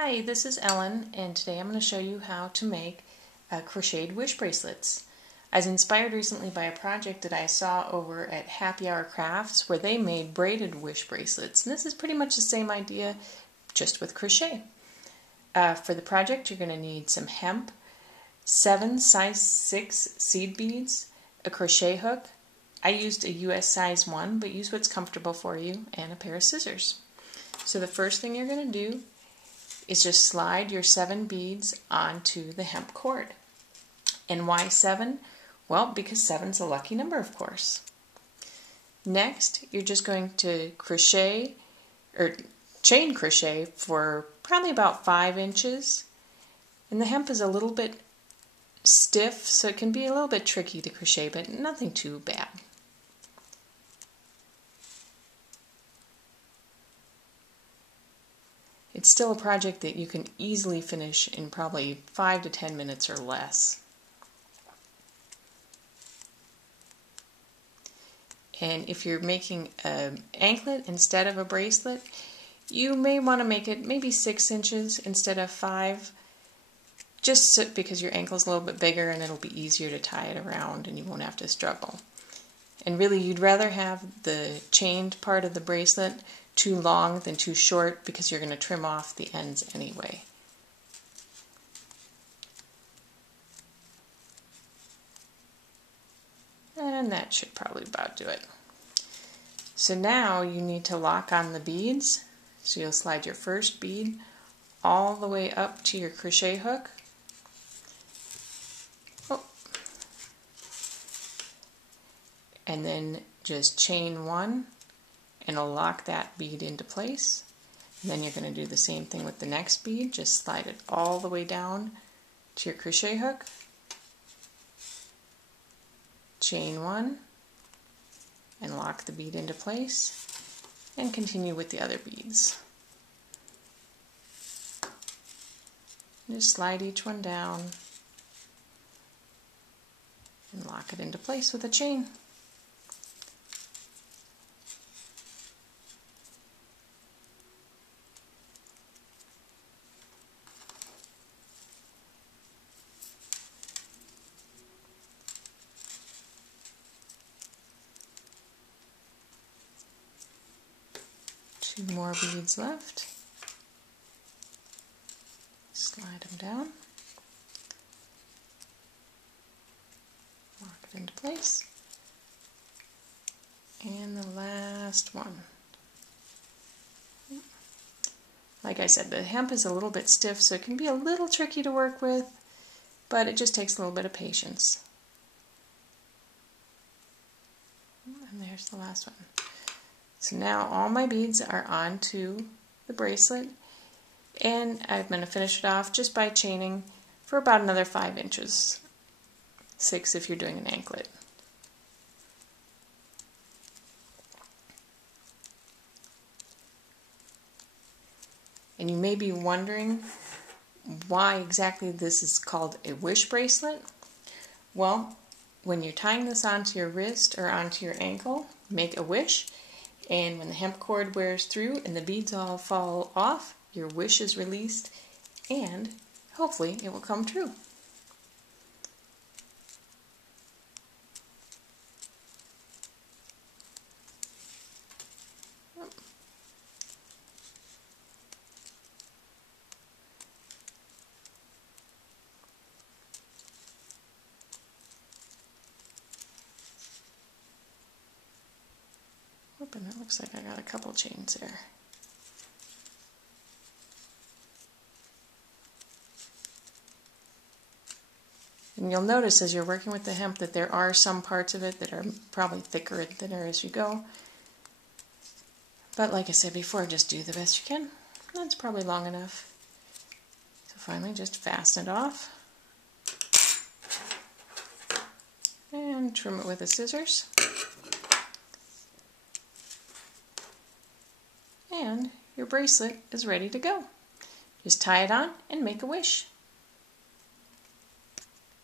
Hi, this is Ellen, and today I'm going to show you how to make crocheted wish bracelets. I was inspired recently by a project that I saw over at Happy Hour Crafts where they made braided wish bracelets, and this is pretty much the same idea, just with crochet. For the project you're going to need some hemp, 7 size 6 seed beads, a crochet hook. I used a US size 1, but use what's comfortable for you, and a pair of scissors. So the first thing you're going to do is just slide your 7 beads onto the hemp cord. And why 7? Well, because 7's a lucky number, of course. Next, you're just going to crochet or chain crochet for probably about 5 inches. And the hemp is a little bit stiff, so it can be a little bit tricky to crochet, but nothing too bad. It's still a project that you can easily finish in probably 5 to 10 minutes or less. And if you're making an anklet instead of a bracelet, you may want to make it maybe 6 inches instead of 5, just because your ankle's a little bit bigger and it'll be easier to tie it around and you won't have to struggle. And really, you'd rather have the chained part of the bracelet too long than too short, because you're going to trim off the ends anyway. And that should probably about do it. So now you need to lock on the beads. So you'll slide your first bead all the way up to your crochet hook. And then just chain 1 and lock that bead into place. And then you're going to do the same thing with the next bead. Just slide it all the way down to your crochet hook. Chain 1 and lock the bead into place. And continue with the other beads. Just slide each one down and lock it into place with a chain. Two more beads left. Slide them down. Lock it into place. And the last one. Like I said, the hemp is a little bit stiff, so it can be a little tricky to work with, but it just takes a little bit of patience. And there's the last one. So now all my beads are onto the bracelet, and I'm going to finish it off just by chaining for about another 5 inches, 6 if you're doing an anklet. And you may be wondering why exactly this is called a wish bracelet. Well, when you're tying this onto your wrist or onto your ankle, make a wish. And when the hemp cord wears through and the beads all fall off, your wish is released, and hopefully it will come true. And it looks like I got a couple chains there. And you'll notice as you're working with the hemp that there are some parts of it that are probably thicker and thinner as you go. But like I said before, just do the best you can. That's probably long enough. So finally just fasten it off. And trim it with the scissors. And your bracelet is ready to go. Just tie it on and make a wish.